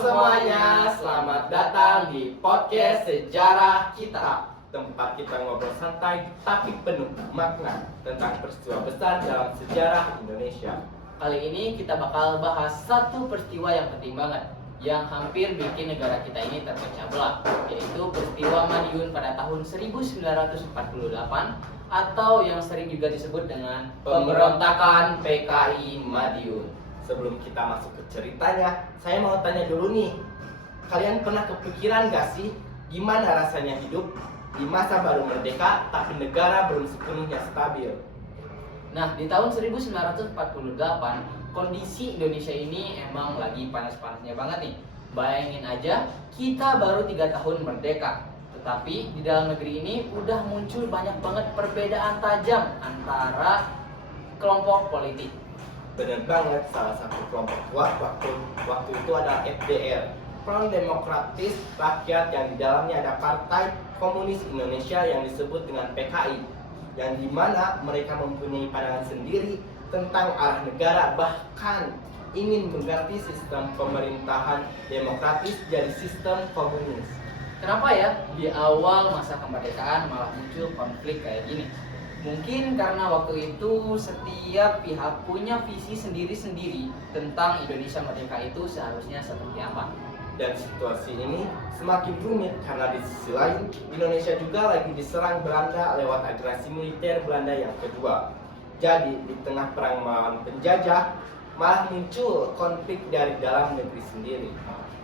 semuanya, selamat datang di podcast Sejarah Kita. Tempat kita ngobrol santai tapi penuh makna tentang peristiwa besar dalam sejarah Indonesia. Kali ini kita bakal bahas satu peristiwa yang penting banget, yang hampir bikin negara kita ini terpecah belah, yaitu peristiwa Madiun pada tahun 1948 atau yang sering juga disebut dengan pemberontakan PKI Madiun. Sebelum kita masuk ke ceritanya, saya mau tanya dulu nih, kalian pernah kepikiran gak sih gimana rasanya hidup di masa baru merdeka tapi negara belum sepenuhnya stabil? Nah, di tahun 1948, kondisi Indonesia ini emang lagi panas-panasnya banget nih. Bayangin aja, kita baru 3 tahun merdeka, tetapi di dalam negeri ini udah muncul banyak banget perbedaan tajam antara kelompok politik. Bener banget, salah satu kelompok kuat waktu itu adalah FDR, Front Demokratis Rakyat, yang di dalamnya ada Partai Komunis Indonesia yang disebut dengan PKI, yang dimana mereka mempunyai pandangan sendiri tentang arah negara, bahkan ingin mengganti sistem pemerintahan demokratis jadi sistem komunis. Kenapa ya di awal masa kemerdekaan malah muncul konflik kayak gini? Mungkin karena waktu itu setiap pihak punya visi sendiri-sendiri tentang Indonesia merdeka itu seharusnya seperti apa. Dan situasi ini semakin rumit karena di sisi lain Indonesia juga lagi diserang Belanda lewat agresi militer Belanda yang kedua. Jadi di tengah perang melawan penjajah malah muncul konflik dari dalam negeri sendiri.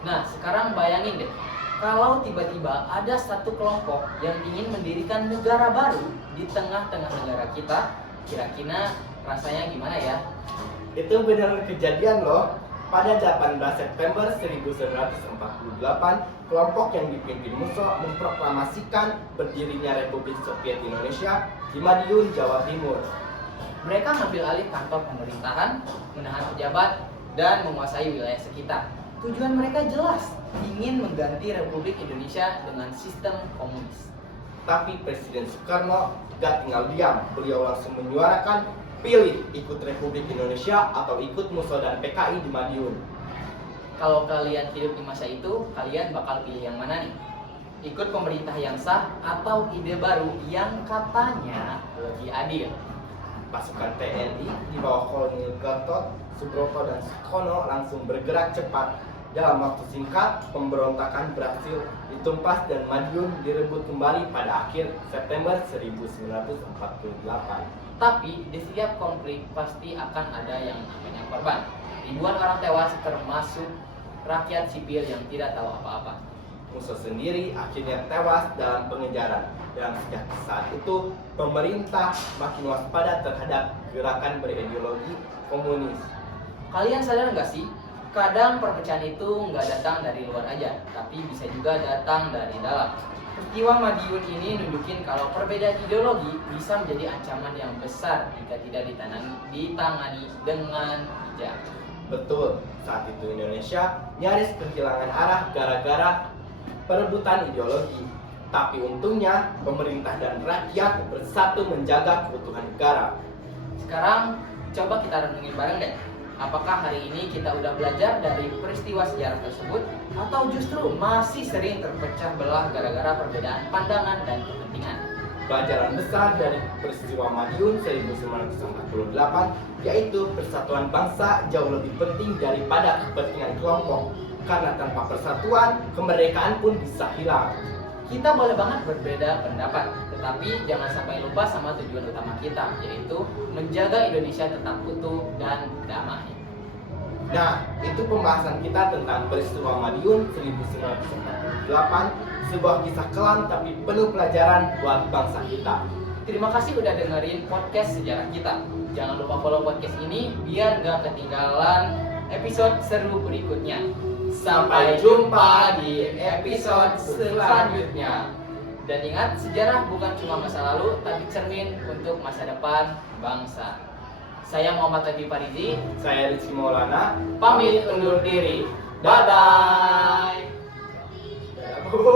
Nah, sekarang bayangin deh, kalau tiba-tiba ada satu kelompok yang ingin mendirikan negara baru di tengah-tengah negara kita, kira-kira rasanya gimana ya? Itu benar kejadian loh. Pada 18 September 1948, kelompok yang dipimpin Musso memproklamasikan berdirinya Republik Soviet Indonesia di Madiun, Jawa Timur. Mereka mengambil alih kantor pemerintahan, menahan pejabat, dan menguasai wilayah sekitar. Tujuan mereka jelas, ingin mengganti Republik Indonesia dengan sistem komunis. Tapi Presiden Soekarno gak tinggal diam, beliau langsung menyuarakan, pilih ikut Republik Indonesia atau ikut Musso dan PKI di Madiun. Kalau kalian hidup di masa itu, kalian bakal pilih yang mana nih? Ikut pemerintah yang sah atau ide baru yang katanya lebih adil? Pasukan TNI di bawah Kolonel Gatot Subroto dan Sukono langsung bergerak cepat. Dalam waktu singkat, pemberontakan berhasil ditumpas dan Madiun direbut kembali pada akhir September 1948. Tapi di setiap konflik pasti akan ada yang namanya korban. Ribuan orang tewas, termasuk rakyat sipil yang tidak tahu apa-apa. Musso sendiri akhirnya tewas dalam pengejaran. Dan sejak saat itu, pemerintah makin waspada terhadap gerakan berideologi komunis. Kalian sadar nggak sih? Kadang perpecahan itu nggak datang dari luar aja, tapi bisa juga datang dari dalam. Peristiwa Madiun ini nunjukin kalau perbedaan ideologi bisa menjadi ancaman yang besar jika tidak ditangani dengan bijak. Betul, saat itu Indonesia nyaris kehilangan arah gara-gara perebutan ideologi. Tapi untungnya pemerintah dan rakyat bersatu menjaga keutuhan negara. Sekarang coba kita renungin bareng deh. Apakah hari ini kita udah belajar dari peristiwa sejarah tersebut, atau justru masih sering terpecah belah gara-gara perbedaan pandangan dan kepentingan? Pelajaran besar dari peristiwa Madiun 1948 yaitu persatuan bangsa jauh lebih penting daripada kepentingan kelompok. Karena tanpa persatuan, kemerdekaan pun bisa hilang. Kita boleh banget berbeda pendapat, tetapi jangan sampai lupa sama tujuan utama kita, yaitu menjaga Indonesia tetap utuh dan damai. Nah, itu pembahasan kita tentang peristiwa Madiun 1948, sebuah kisah kelam tapi penuh pelajaran buat bangsa kita. Terima kasih udah dengerin podcast sejarah kita. Jangan lupa follow podcast ini biar gak ketinggalan episode seru berikutnya. Sampai jumpa di episode selanjutnya. Dan ingat, sejarah bukan cuma masa lalu, tapi cermin untuk masa depan bangsa. Saya Muhammad Tadi Farizi. Saya Rizky Maulana. Pamit undur diri. Bye-bye.